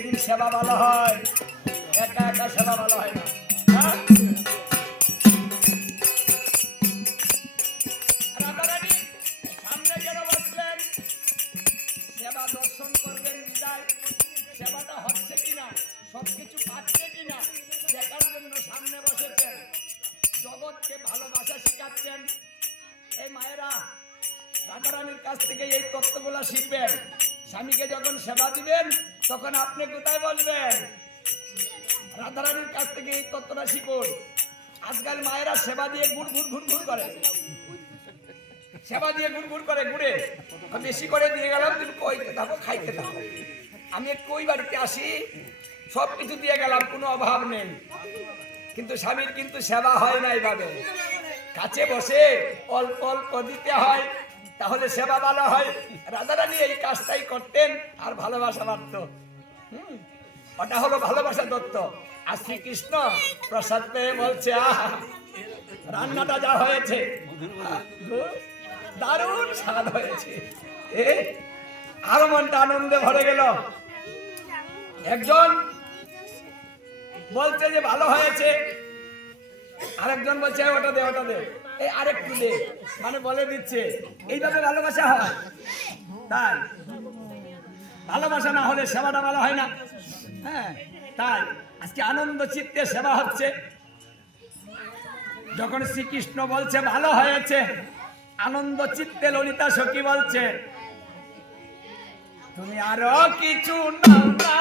সেদিন সেবা ভালো হয়, একা একা সেবা ভালো হয় না। হ্যাঁ? রাধারানী সামনে কেন বসলেন? সেবা দর্শন করবেন বিদায়, সেবাটা হচ্ছে কিনা, সবকিছু পাচ্ছে কিনা দেখার জন্য সামনে বসেছেন। জগৎকে ভালোবাসা শিখাচ্ছেন। এই মায়েরা রাধারানীর কাছ থেকে এই তত্ত্বগুলো শিখবেন। স্বামীকে যখন সেবা দিবেন তখন আপনি কোথায় বসবেন? রাধারানীর কাছ থেকে এই তত্ত্বটা শিখুন। আজকাল মায়েরা সেবা দিয়ে ঘুর করে, সেবা দিয়ে ঘুর করে, ঘুরে বেশি করে দিয়ে গেলাম, তুমি কইতে থাকো, খাইতে থাকো। আমি একটু ওই বাড়িতে আসি, সব কিছু দিয়ে গেলাম, কোনো অভাব নেই, কিন্তু স্বামীর কিন্তু সেবা হয় না। এইভাবে কাছে বসে অল্প অল্প দিতে হয়, তাহলে সেবা ভালো হয়। রাধারানী এই কাজটাই করতেন আর ভালোবাসা বাড়ত। ওটা হলো ভালোবাসা দত্ত। আর শ্রীকৃষ্ণ প্রসাদ পেয়ে বলছে, আহা, রান্নাটা যা হয়েছে দারুণ স্বাদ হয়েছে। আরো মনটা আনন্দে ভরে গেল। একজন বলছে যে ভালো হয়েছে, আরেকজন বলছে ওটা দে, ওটা দে, এই আরেকটু দে, মানে বলে দিচ্ছে। এইভাবে ভালোবাসা হয়। তাই ভালোবাসা না হলে সেবাটা ভালো হয় না। হ্যাঁ, তাই আজকে আনন্দ চিত্তে সেবা হচ্ছে। যখন শ্রীকৃষ্ণ বলছে ভালো হয়েছে, আনন্দ চিত্তে ললিতা সখী বলছে, তুমি আরো কিছু নাও না।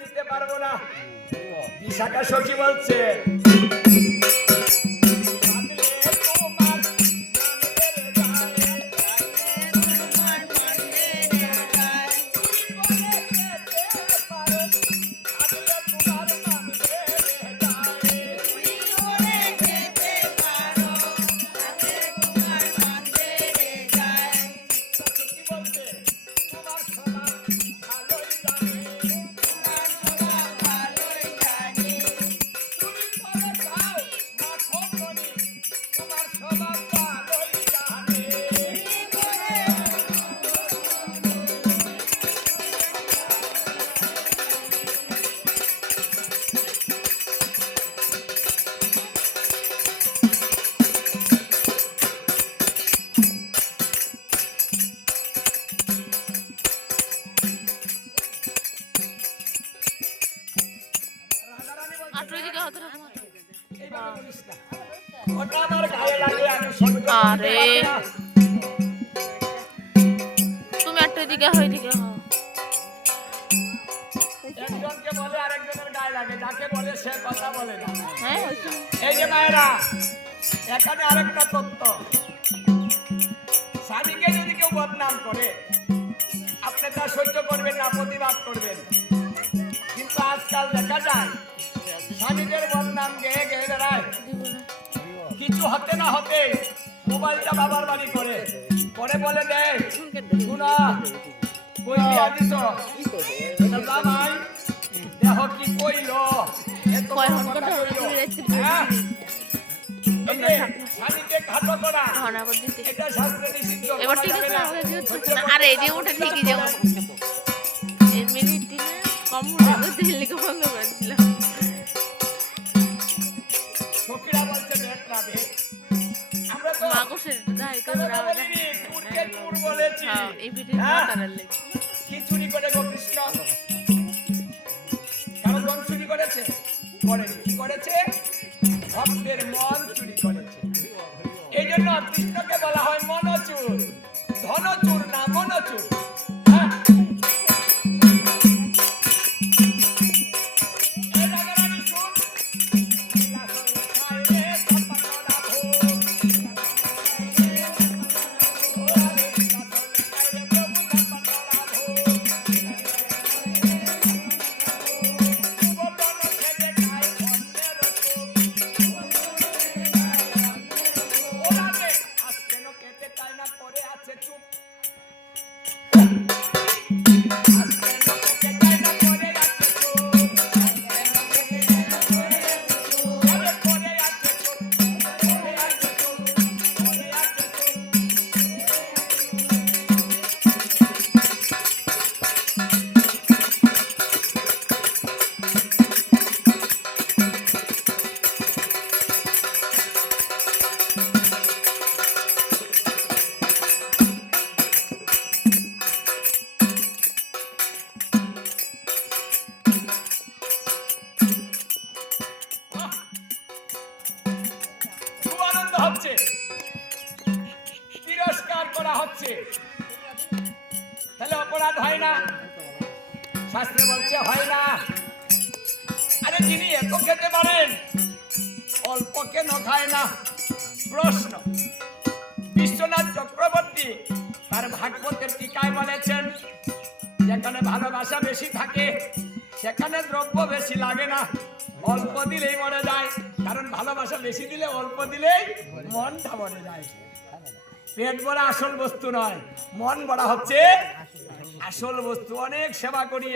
নিতে পারবো না। বিশাখা সখী বলছে, আরে তুমি একটু এদিকে হই, দিকে হও। একজনকে বলে আরেকজনের গায়ে লাগে, যাকে বলে সে কথা বলে না। হ্যাঁ, এই যে মায়েরা, এখানে আরেকটা তত্ত্ব। স্বামীকে যদি কেউ বদনাম করে, আপনি তা সহ্য করবেন না, প্রতিবাদ করবেন। কিন্তু আজকাল দেখা যায় স্বামীদের বদনাম গেয়ে গেয়ে বেড়ায়। কিছু হতে না হতে মোবাইলটা বাবার বাড়ি করে পরে বলে দেয়, শুনা কই দিয়া দিছ জামাই, দেহ কি কইল, স্বামীকে ঘাত করা, এটা শাস্ত্রে নিষিদ্ধ। এবার ঠিক আছে, আরে এই যে ওটা ঠিকই যে এর মিনিট দিনে কম হলো, দিল্লিকে বন্ধ করে দিলাম। সখীরা বলছে বেট না বেট, আমরা তো মাগোসের দাই করে বলিনি, তুরকে তুর বলেছি। হ্যাঁ, এই ভিডিও মাতার লাগি কি চুরি করে গো কৃষ্ণ? কারণ ধন চুরি করেছে? করেনি। কি করেছে? ভক্তের মন চুরি করেছে। এই জন্য কৃষ্ণকে বলা হয় মনচুর, ধনচুর না মনচুর। খুব আনন্দ হচ্ছে, তিরস্কার করা হচ্ছে, তাহলে অপরাধ হয় না? শাস্ত্রে বলছে হয় না। আরে যিনি এত খেতে পারেন অল্প কেন খায় না? প্রশ্ন। বিশ্বনাথ চক্রবর্তী তার ভাগবতের টিকায় বলেছেন, যেখানে ভালোবাসা বেশি থাকে সেখানে দ্রব্য বেশি লাগে না, অল্প দিলেই মরে যায়। কারণ ভালোবাসা বেশি দিলে, অল্প দিলেই মনটা মরে যায়। পেট ভরা আসল বস্তু নয়, মন ভরা হচ্ছে আসল বস্তু। অনেক সেবা করি